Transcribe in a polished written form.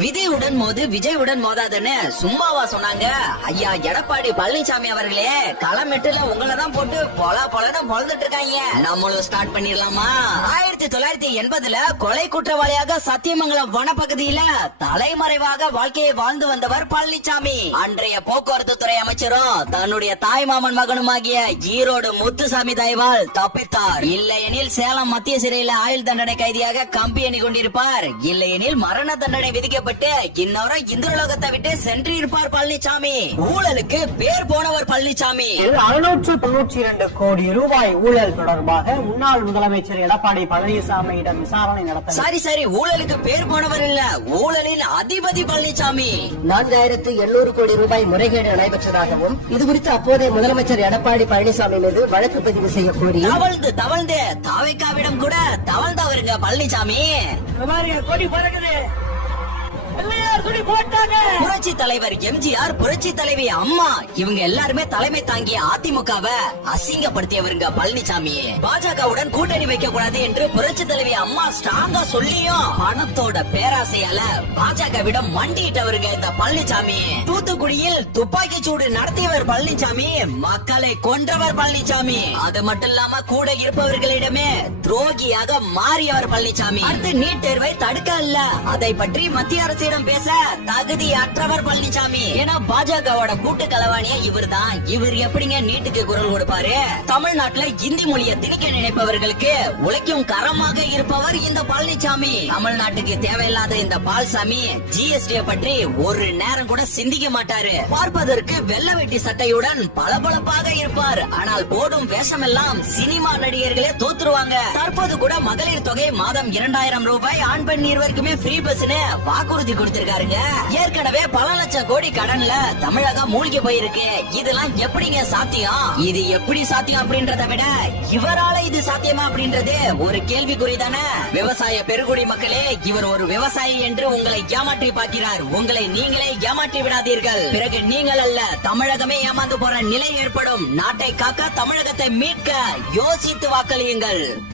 விஜயுடன் மோது விஜயுடன் மோதாதுன்னு சும்மாவா சொன்னாங்க? ஐயா எடப்பாடி பழனிசாமி அவர்களே, களமெட்டுல உங்களை தான் போட்டு பொலன்னு பொழந்துட்டு இருக்காங்க. நம்மளும் ஸ்டார்ட் பண்ணிடலாமா? 1980 கொலை குற்றவாளியாக சத்தியமங்கலம் வனப்பகுதியில தலைமறைவாக வாழ்க்கையை வாழ்ந்து வந்தவர் பழனிசாமி. அன்றைய போக்குவரத்து துறை அமைச்சரும் தன்னுடைய தாய் மாமன் மகனுமாகிய ஈரோடு முத்துசாமி தயவால் தப்பித்தார். இல்லையெனில் சேலம் மத்திய சிறையில் ஆயுள் தண்டனை கைதியாக கம்பி எண்ணி கொண்டிருப்பார். இல்லையெனில் மரண தண்டனை விதிக்கப்பட்டு இன்னொரு இந்திரலோகத்தை விட்டு சென்றிருப்பார் பழனிசாமி. ஊழலுக்கு பேர் போனவர் பழனிசாமி. 692 கோடி ரூபாய் ஊழல் தொடர்பாக முன்னாள் முதலமைச்சர் எடப்பாடி பழனிசாமியிடம் விசாரணை நடத்த. சரி, ஊழலுக்கு பேர் போனவர் இல்ல, ஊழலின் அதிபதி பழனிசாமி. 4800 கோடி ரூபாய் முறைகேடு நடைபெற்றதாகவும் இது குறித்து அப்போதைய முதலமைச்சர் எடப்பாடி பழனிசாமி மீது வழக்கு பதிவு செய்ய கோரி தவழ்ந்து தாவேக்காவிடம் கூட தவழ்ந்தவருங்க பழனிசாமி. கொடி பறக்குது. புரட்சி தலைவர் எம்ஜிஆர், புரட்சி தலைவி அம்மா, இவங்க எல்லாருமே தலைமை தாங்கிய அதிமுகவை அசிங்கப்படுத்தியவருங்க பழனிசாமி. பாஜகவுடன் கூட்டணி வைக்க கூடாது என்று புரட்சி தலைவி அம்மா ஸ்ட்ராங்கா சொல்லியும் பணத்தோட பேராசையால பாஜகவிடம் மண்டியிட்டவருங்க இந்த பழனிசாமி. தூத்துக்குடியில் துப்பாக்கி சூடு நடத்தியவர் பழனிசாமி, மக்களை கொன்றவர் பழனிசாமி. அது மட்டும் இல்லாம கூட இருப்பவர்களிடமே துரோகியாக மாறியவர் பழனிசாமி. அடுத்து நீட் தேர்வை தடுக்க இல்ல, அதை பற்றி மத்திய அரசிடம் பேச தகுதியற்றவர் பழனிசாமி. ஏன்னா பாஜகவோட கூட்டு களவாணியா இவர் தான். இவர் எப்படிங்க நீட்டுக்கு குரல் கொடுப்பாரு? தமிழ்நாட்டுல இந்தி மொழியை திணிக்க நினைப்பவர்களுக்கு உழைக்கும் கரமாக இருப்பவர் இந்த பழனிசாமி. தமிழ்நாட்டுக்கு தேவையில்லாத இந்த பால்சாமி ஜிஎஸ்டி பற்றி ஒரு நேரம் கூட சிந்திக்க மாட்டாரு. பார்ப்பதற்கு வெள்ளை வெட்டி சட்டையுடன் பளபளப்பாக இருப்பார். ஆனால் போடும் வேஷம் எல்லாம் சினிமா நடிகர்களே தோத்துருவாங்க. தற்போது கூட மகளிர் தொகை மாதம் 2000 ரூபாய், ஆண் பெண் இருவருக்குமே ஃப்ரீ பஸ்னு வாக்குறுதி கொடுத்திருக்காருங்க. ஏற்கனவே பல லட்சம் கோடி கடன்ல தமிழகம் மூழ்கி போயிருக்கு. இதெல்லாம் எப்படிங்க சாத்தியம்? இது எப்படி சாத்தியம் அப்படின்றத விட இவரால இது சாத்தியமா அப்படின்றது ஒரு கேள்விக்குறி தானே. விவசாய பெருங்குடி மக்களே, இவர் ஒரு விவசாயி என்று உங்களை ஏமாற்றி பார்க்கிறார். உங்களை நீங்களே ஏமாற்றி விடாதீர்கள். பிறகு நீங்கள் அல்ல, தமிழகமே ஏமாந்து போற நிலை ஏற்படும். நாட்டை காக்க, தமிழகத்தை மீட்க யோசித்து வாக்களியுங்கள்.